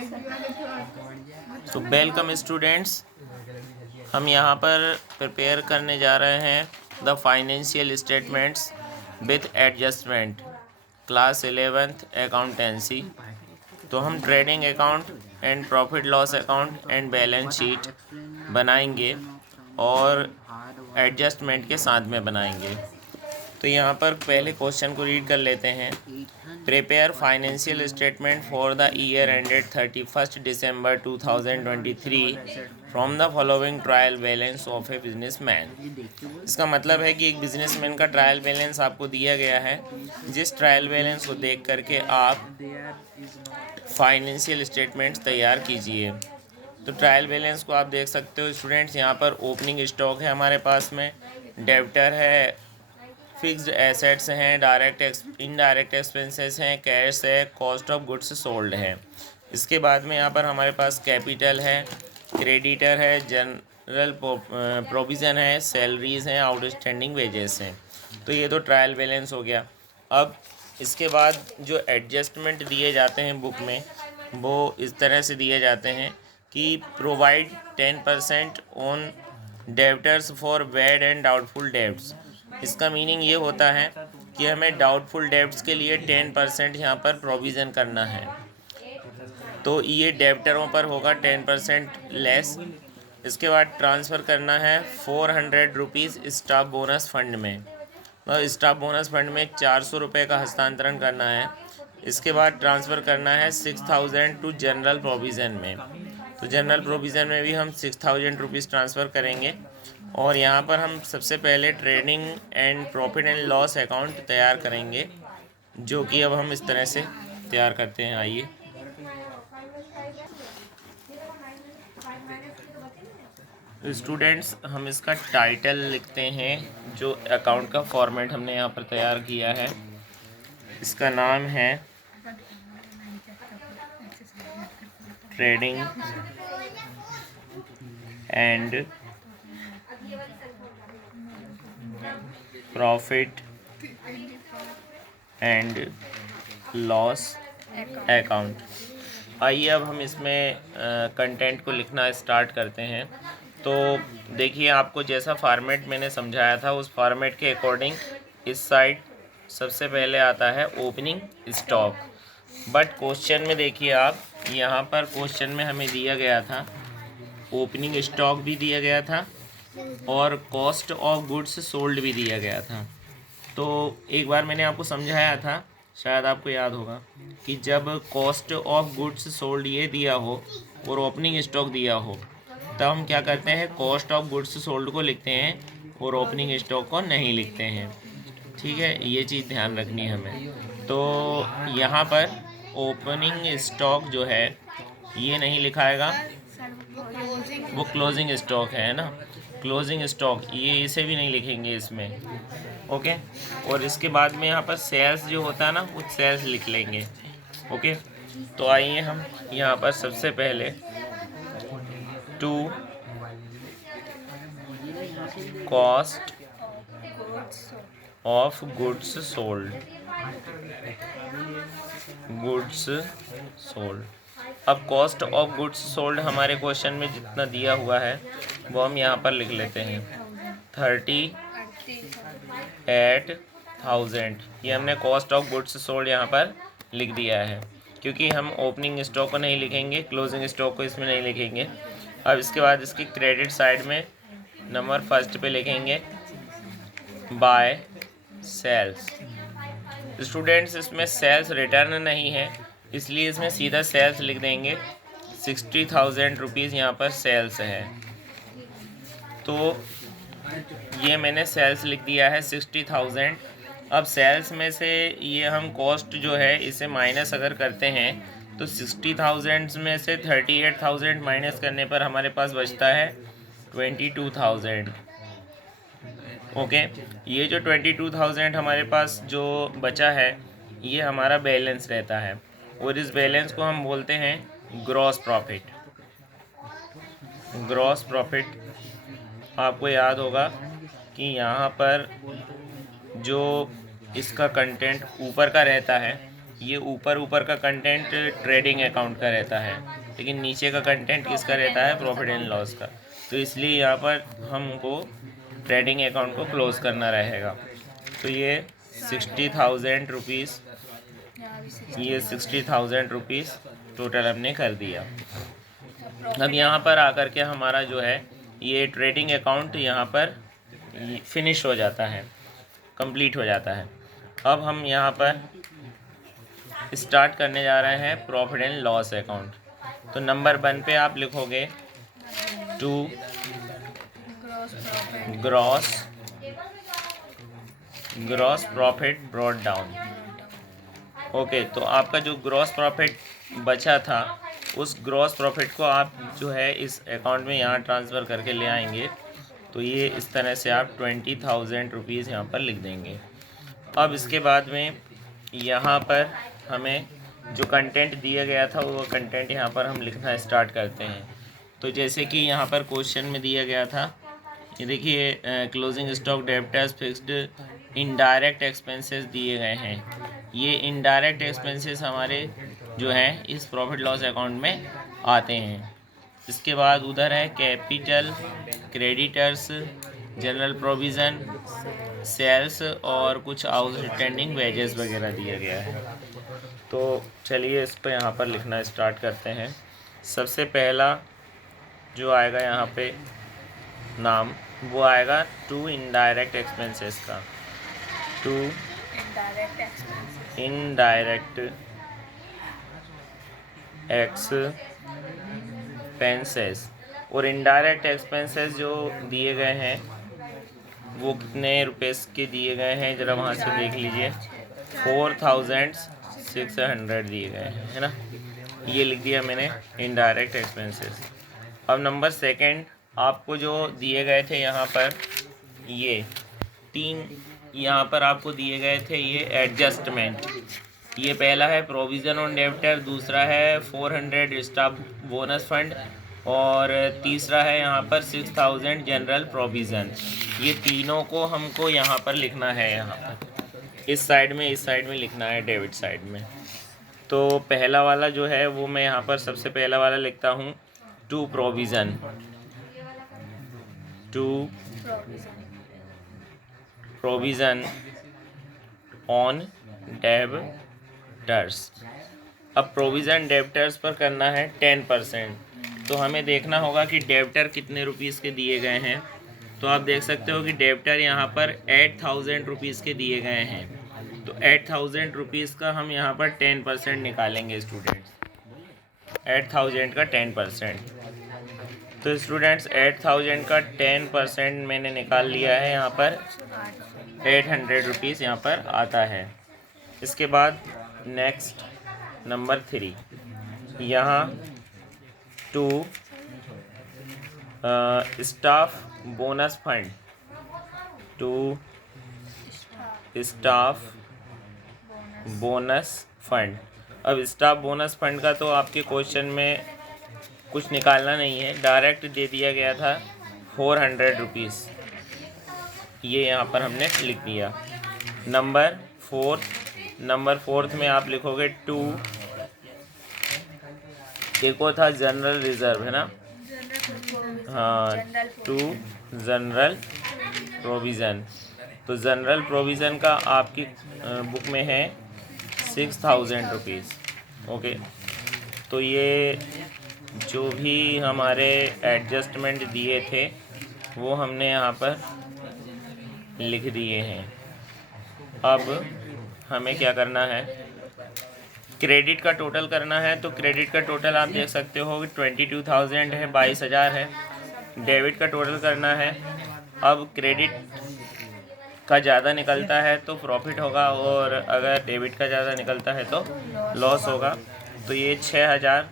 तो welcome students, हम यहाँ पर प्रिपेयर करने जा रहे हैं the financial statements with adjustment class 11th accountancy. तो हम trading account and profit loss account and balance sheet बनाएंगे और एडजस्टमेंट के साथ में बनाएंगे। तो यहाँ पर पहले क्वेश्चन को रीड कर लेते हैं। Prepare financial statement for the year ended 31 December 2023 from the following trial balance of a businessman. इसका मतलब है कि एक बिजनेसमैन का ट्रायल बैलेंस आपको दिया गया है, जिस ट्रायल बैलेंस को देख करके आप फाइनेंशियल स्टेटमेंट्स तैयार कीजिए। तो ट्रायल बैलेंस को आप देख सकते हो स्टूडेंट्स। यहाँ पर ओपनिंग स्टॉक है हमारे पास में, डेब्टर है, फिक्स्ड एसेट्स हैं, डायरेक्ट इनडायरेक्ट एक्सपेंसेस हैं, कैश है, कॉस्ट ऑफ गुड्स सोल्ड है। इसके बाद में यहाँ पर हमारे पास कैपिटल है, क्रेडिटर है, जनरल प्रोविज़न है, सैलरीज़ हैं, आउटस्टैंडिंग वेजेस हैं। तो ये तो ट्रायल बैलेंस हो गया। अब इसके बाद जो एडजस्टमेंट दिए जाते हैं बुक में, वो इस तरह से दिए जाते हैं कि provide 10% on debtors for bad and doubtful debts. इसका मीनिंग ये होता है कि हमें डाउटफुल डेब्ट्स के लिए 10% यहाँ पर प्रोविज़न करना है। तो ये डेब्टरों पर होगा 10% लेस। इसके बाद ट्रांसफ़र करना है 400 रुपीज़ स्टाफ बोनस फंड में। तो स्टाफ बोनस फंड में 400 रुपये का हस्तांतरण करना है। इसके बाद ट्रांसफ़र करना है 6000 टू जनरल प्रोविज़न में। तो जनरल प्रोविज़न में भी हम 6000 रुपीज़ ट्रांसफ़र करेंगे। और यहाँ पर हम सबसे पहले trading and profit and loss account तैयार करेंगे, जो कि अब हम इस तरह से तैयार करते हैं। आइए, स्टूडेंट्स हम इसका टाइटल लिखते हैं। जो अकाउंट का फॉर्मेट हमने यहाँ पर तैयार किया है, इसका नाम है trading and profit and loss account. आइए अब हम इसमें कंटेंट को लिखना स्टार्ट करते हैं। तो देखिए, आपको जैसा फॉर्मेट मैंने समझाया था उस फॉर्मेट के अकॉर्डिंग इस साइड सबसे पहले आता है ओपनिंग स्टॉक। बट क्वेश्चन में देखिए आप, यहाँ पर क्वेश्चन में हमें दिया गया था ओपनिंग स्टॉक भी दिया गया था और कॉस्ट ऑफ गुड्स सोल्ड भी दिया गया था। तो एक बार मैंने आपको समझाया था, शायद आपको याद होगा, कि जब कॉस्ट ऑफ गुड्स सोल्ड ये दिया हो और ओपनिंग स्टॉक दिया हो, तब हम क्या करते हैं, कॉस्ट ऑफ गुड्स सोल्ड को लिखते हैं और ओपनिंग स्टॉक को नहीं लिखते हैं। ठीक है, ये चीज़ ध्यान रखनी है हमें। तो यहाँ पर ओपनिंग स्टॉक जो है ये नहीं लिखाएगा, वो क्लोजिंग स्टॉक है ना, क्लोजिंग स्टॉक, ये इसे भी नहीं लिखेंगे इसमें। ओके, और इसके बाद में यहाँ पर सेल्स जो होता है ना, वो सेल्स लिख लेंगे। ओके, तो आइए हम यहाँ पर सबसे पहले to cost of goods sold, goods sold. अब कॉस्ट ऑफ गुड्स सोल्ड हमारे क्वेश्चन में जितना दिया हुआ है वो हम यहाँ पर लिख लेते हैं 38,000। ये हमने कॉस्ट ऑफ गुड्स सोल्ड यहाँ पर लिख दिया है, क्योंकि हम ओपनिंग स्टॉक को नहीं लिखेंगे, क्लोजिंग स्टॉक को इसमें नहीं लिखेंगे। अब इसके बाद इसकी क्रेडिट साइड में नंबर फर्स्ट पे लिखेंगे बाय सेल्स। स्टूडेंट्स, इसमें सेल्स रिटर्न नहीं है, इसलिए इसमें सीधा सेल्स लिख देंगे। 60,000 रुपीज़ यहाँ पर सेल्स है, तो ये मैंने सेल्स लिख दिया है 60,000। अब सेल्स में से ये हम कॉस्ट जो है इसे माइनस अगर करते हैं तो 60,000 में से 38,000 माइनस करने पर हमारे पास बचता है 22,000। ओके, ये जो 22,000 हमारे पास जो बचा है ये हमारा बैलेंस रहता है, और इस बैलेंस को हम बोलते हैं ग्रॉस प्रॉफिट। ग्रॉस प्रॉफिट, आपको याद होगा कि यहाँ पर जो इसका कंटेंट ऊपर का रहता है ये ऊपर ऊपर का कंटेंट ट्रेडिंग अकाउंट का रहता है, लेकिन नीचे का कंटेंट किसका रहता है? प्रॉफिट एंड लॉस का। तो इसलिए यहाँ पर हमको ट्रेडिंग अकाउंट को क्लोज़ करना रहेगा। तो ये 60,000 रुपीज़, ये 60,000 रुपीज़ टोटल हमने कर दिया। अब यहाँ पर आकर के हमारा जो है ये ट्रेडिंग अकाउंट यहाँ पर फिनिश हो जाता है, कंप्लीट हो जाता है। अब हम यहाँ पर स्टार्ट करने जा रहे हैं प्रॉफिट एंड लॉस अकाउंट। तो नंबर 1 पे आप लिखोगे to gross profit brought down. Okay, तो आपका जो ग्रॉस प्रॉफिट बचा था उस ग्रॉस प्रॉफिट को आप जो है इस अकाउंट में यहाँ ट्रांसफ़र करके ले आएंगे। तो ये इस तरह से आप 20,000 रुपीज़ यहाँ पर लिख देंगे। अब इसके बाद में यहाँ पर हमें जो कंटेंट दिया गया था वो कंटेंट यहाँ पर हम लिखना स्टार्ट करते हैं। तो जैसे कि यहाँ पर क्वेश्चन में दिया गया था, ये देखिए closing stock, debtors, fixed, indirect expenses दिए गए हैं। ये इनडायरेक्ट एक्सपेंसेस हमारे जो हैं इस प्रॉफिट लॉस अकाउंट में आते हैं। इसके बाद उधर है capital, creditors, general provision, sales और कुछ आउटस्टैंडिंग वेजेस वगैरह दिया गया है। तो चलिए इस पर यहाँ पर लिखना स्टार्ट करते हैं। सबसे पहला जो आएगा यहाँ पे नाम वो आएगा टू इनडायरेक्ट एक्सपेंसेस का। To indirect expenses. और इनडायरेक्ट एक्सपेंसेस जो दिए गए हैं वो कितने रुपए के दिए गए हैं ज़रा वहाँ से देख लीजिए। 4,600 दिए गए हैं, है ना। ये लिख दिया मैंने इनडायरेक्ट एक्सपेंसेस। अब नंबर 2 आपको जो दिए गए थे यहाँ पर ये 3 यहाँ पर आपको दिए गए थे ये एडजस्टमेंट। ये पहला है प्रोविज़न ऑन डेब्टर, दूसरा है 400 स्टाफ बोनस फंड और तीसरा है यहाँ पर 6,000 जनरल प्रोविज़न। ये तीनों को हमको यहाँ पर लिखना है, यहाँ पर इस साइड में लिखना है, डेबिट साइड में। तो पहला वाला जो है वो मैं यहाँ पर सबसे पहला वाला लिखता हूँ to provision, to provision on debtors. अब प्रोविज़न डेब्टर्स पर करना है 10%। तो हमें देखना होगा कि डेब्टर कितने रुपीज़ के दिए गए हैं। तो आप देख सकते हो कि डेब्टर यहाँ पर 8,000 रुपीज़ के दिए गए हैं। तो 8,000 रुपीज़ का हम यहाँ पर 10% निकालेंगे स्टूडेंट्स। 8,000 का 10%। तो स्टूडेंट्स 8,000 का 10% मैंने निकाल लिया है। यहाँ पर 800 रुपीज़ यहाँ पर आता है। इसके बाद नेक्स्ट नंबर 3 यहाँ to staff bonus fund, to staff bonus fund. अब स्टाफ बोनस फंड का तो आपके क्वेश्चन में कुछ निकालना नहीं है, डायरेक्ट दे दिया गया था 400 रुपीज़। ये यहाँ पर हमने लिख दिया। नंबर 4 में आप लिखोगे टू, एक और था जनरल रिज़र्व, है ना, हाँ, टू जनरल प्रोविज़न। तो जनरल प्रोविज़न का आपकी बुक में है 6,000 रुपीज़। ओके, तो ये जो भी हमारे एडजस्टमेंट दिए थे वो हमने यहाँ पर लिख दिए हैं। अब हमें क्या करना है, क्रेडिट का टोटल करना है। तो क्रेडिट का टोटल आप देख सकते हो कि 22,000 है, 22,000 है। डेबिट का टोटल करना है। अब क्रेडिट का ज़्यादा निकलता है तो प्रॉफिट होगा और अगर डेबिट का ज़्यादा निकलता है तो लॉस होगा। तो ये 6,000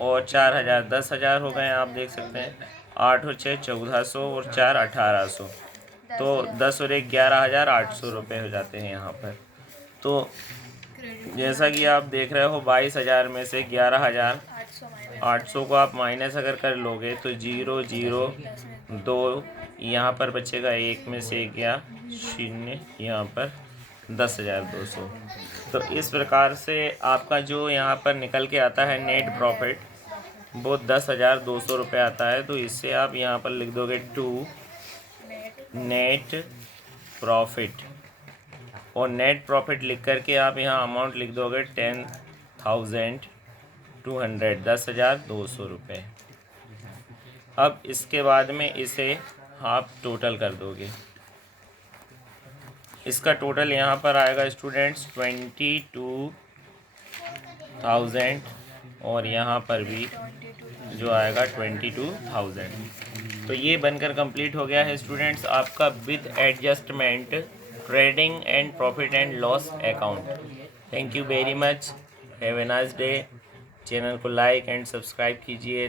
और 4,000 10,000 हो गए, आप देख सकते हैं। 8 और 6 1400 और 4 1800। तो 10 और 1 11,800 रुपये हो जाते हैं यहाँ पर। तो जैसा कि आप देख रहे हो 22,000 में से 11,800 को आप माइनस अगर कर लोगे तो 0 0 2 यहाँ पर बचेगा, 1 में से 1 गया 0, यहाँ पर 10,200। तो इस प्रकार से आपका जो यहाँ पर निकल के आता है नेट प्रॉफिट वो 10,200 रुपये आता है। तो इससे आप यहाँ पर लिख दोगे टू नेट प्रॉफिट, और नेट प्रॉफिट लिख करके आप यहाँ अमाउंट लिख दोगे 10,200, 10,200 रुपये। अब इसके बाद में इसे आप टोटल कर दोगे। इसका टोटल यहाँ पर आएगा स्टूडेंट्स 22,000, और यहाँ पर भी जो आएगा 22,000। तो ये बनकर कंप्लीट हो गया है स्टूडेंट्स आपका with adjustment trading and profit and loss account. Thank you very much, have a nice day. Channel को लाइक एंड सब्सक्राइब कीजिए।